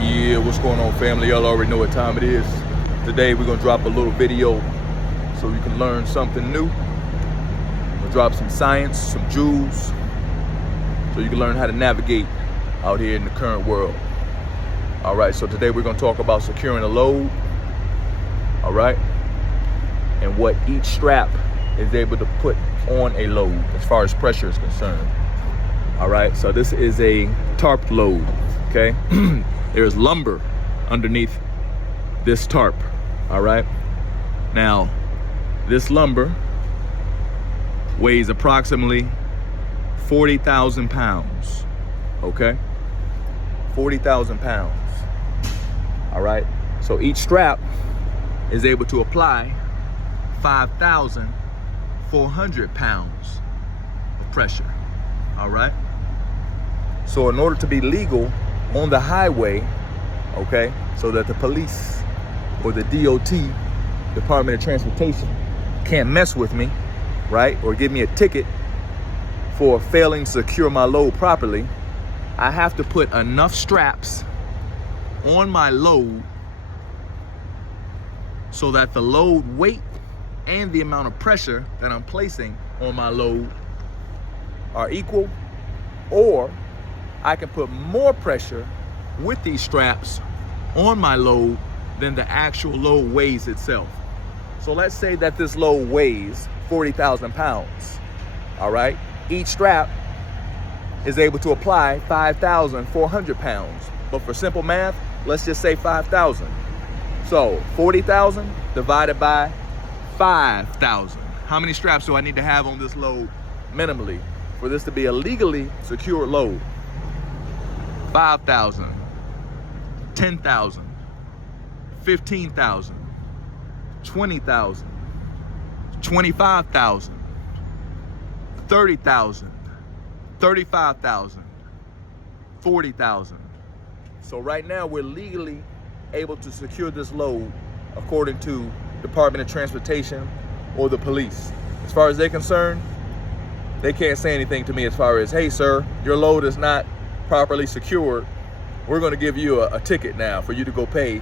Yeah, what's going on, family? Y'all already know what time it is. Today we're gonna drop a little video so you can learn something new. We'll drop some science, some jewels, so you can learn how to navigate out here in the current world. All right, so today we're gonna talk about securing a load, all right, and what each strap is able to put on a load as far as pressure is concerned. All right, so this is a tarp load, okay? There's lumber underneath this tarp, all right? Now, this lumber weighs approximately 40,000 pounds, okay? 40,000 pounds, all right? So each strap is able to apply 5,400 pounds of pressure, all right? So in order to be legal on the highway, okay, so that the police or the DOT, Department of Transportation, can't mess with me, right, or give me a ticket for failing to secure my load properly, I have to put enough straps on my load so that the load weight and the amount of pressure that I'm placing on my load are equal, or I can put more pressure with these straps on my load than the actual load weighs itself. So let's say that this load weighs 40,000 pounds, all right? Each strap is able to apply 5,400 pounds. But for simple math, let's just say 5,000. So 40,000 divided by 5,000. How many straps do I need to have on this load minimally for this to be a legally secured load? 5,000, 10,000, 15,000, 20,000, 25,000, 30,000, 35,000, 40,000. So right now we're legally able to secure this load according to Department of Transportation or the police. As far as they're concerned, they can't say anything to me as far as, hey sir, your load is not properly secured. We're gonna give you a ticket now for you to go pay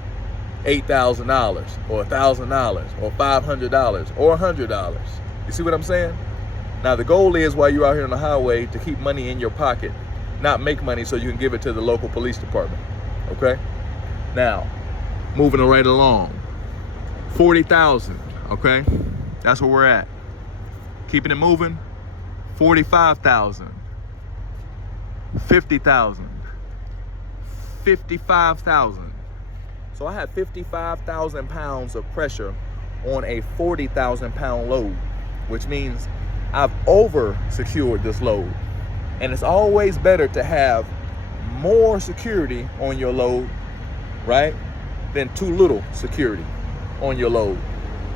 $8,000 or $1,000 or $500 or $100. You see what I'm saying? Now the goal is, while you're out here on the highway, to keep money in your pocket, not make money so you can give it to the local police department, okay? Now, moving right along, 40,000, okay? That's where we're at. Keeping it moving, 45,000, 50,000, 55,000. So I have 55,000 pounds of pressure on a 40,000 pound load, which means I've over secured this load. And it's always better to have more security on your load, right, than too little security on your load.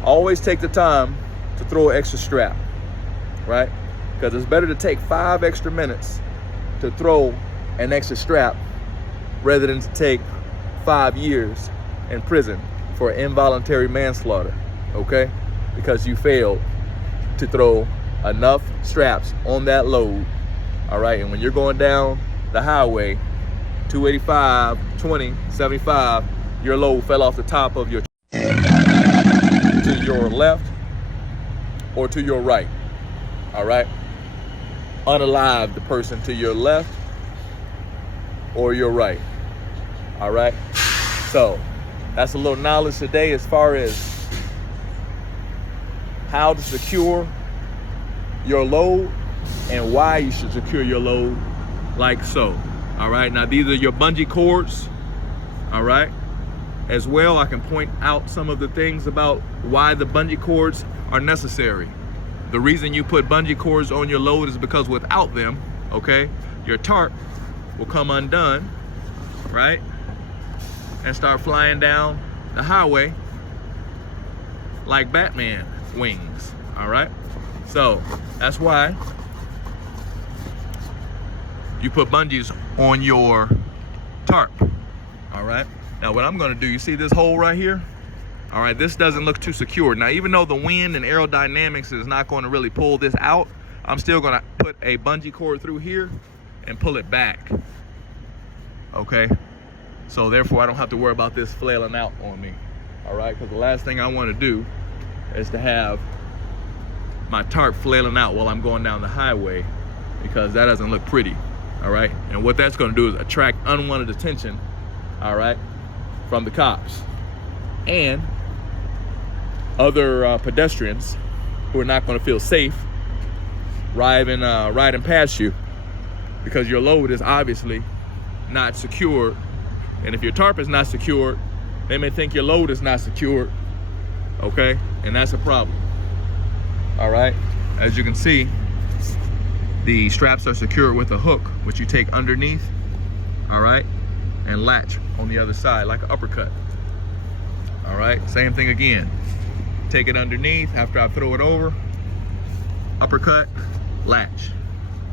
Always take the time to throw an extra strap, right? Because it's better to take 5 extra minutes to throw an extra strap rather than to take 5 years in prison for involuntary manslaughter, okay? Because you failed to throw enough straps on that load, all right? And when you're going down the highway, 285, 20, 75, your load fell off the top of your to your left or to your right, all right? Unalive the person to your left or your right, all right? So that's a little knowledge today as far as how to secure your load and why you should secure your load like so, all right? Now these are your bungee cords, all right? As well, I can point out some of the things about why the bungee cords are necessary. The reason you put bungee cords on your load is because without them, okay, your tarp will come undone, right? And start flying down the highway like Batman wings, all right? So that's why you put bungees on your tarp, all right? Now what I'm gonna do, you see this hole right here? All right, this doesn't look too secure. Now, even though the wind and aerodynamics is not gonna really pull this out, I'm still gonna put a bungee cord through here and pull it back, okay? So therefore, I don't have to worry about this flailing out on me. All right, because the last thing I want to do is to have my tarp flailing out while I'm going down the highway, because that doesn't look pretty. All right, and what that's going to do is attract unwanted attention, all right, from the cops and other pedestrians who are not going to feel safe riding past you, because your load is obviously not secured. And if your tarp is not secured, they may think your load is not secured, okay? And that's a problem. All right, as you can see, the straps are secured with a hook, which you take underneath, all right, and latch on the other side like an uppercut. All right, same thing again. Take it underneath after I throw it over, uppercut, latch.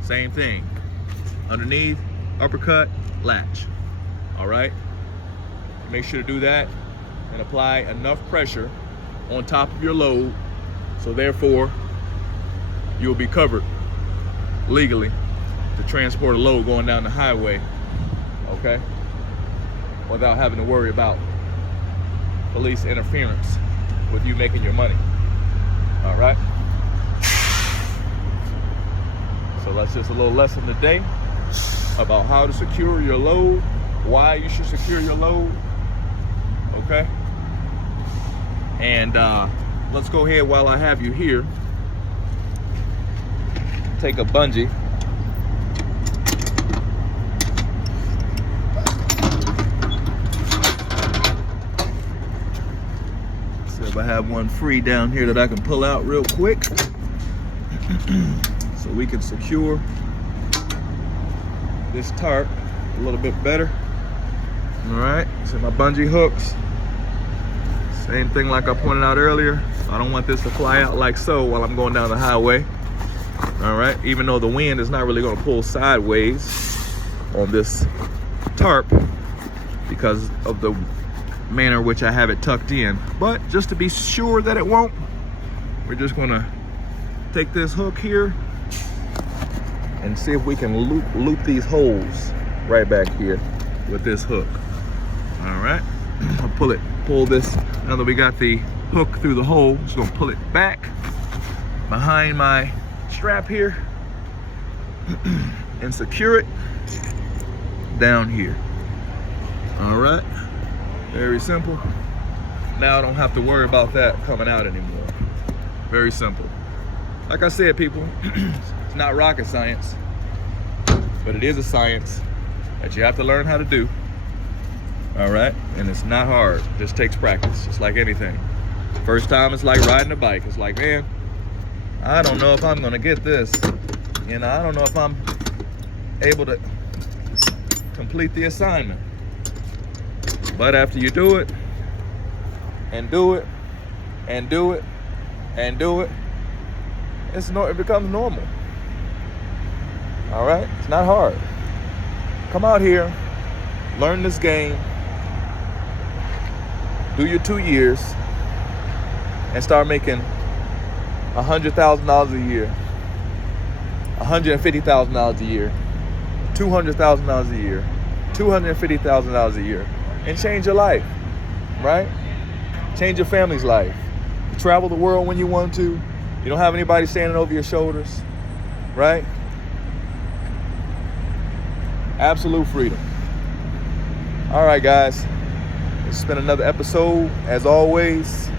Same thing, underneath, uppercut, latch. All right, make sure to do that and apply enough pressure on top of your load, so therefore you'll be covered legally to transport a load going down the highway, okay, without having to worry about police interference with you making your money. All right, so that's just a little lesson today about how to secure your load, why you should secure your load, okay? And let's go ahead, while I have you here, take a bungee. See if I have one free down here that I can pull out real quick so we can secure this tarp a little bit better. All right, so my bungee hooks, same thing like I pointed out earlier. I don't want this to fly out like so while I'm going down the highway. All right, even though the wind is not really going to pull sideways on this tarp because of the manner which I have it tucked in, but just to be sure that it won't, we're just going to take this hook here and see if we can loop these holes right back here with this hook. All right, I'll pull this, now that we got the hook through the hole, just gonna pull it back behind my strap here and secure it down here. All right, very simple. Now I don't have to worry about that coming out anymore. Very simple. Like I said, people, it's not rocket science, but it is a science that you have to learn how to do. All right, and it's not hard, it just takes practice, just like anything. First time, it's like riding a bike. It's like, man, I don't know if I'm gonna get this. You know, I don't know if I'm able to complete the assignment. But after you do it, and do it, and do it, and do it, it becomes normal. All right, it's not hard. Come out here, learn this game, do your 2 years, and start making $100,000 a year, $150,000 a year, $200,000 a year, $250,000 a year, and change your life, right? Change your family's life. You travel the world when you want to. You don't have anybody standing over your shoulders, right? Absolute freedom. All right, guys. It's been another episode. As always,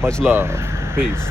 much love. Peace.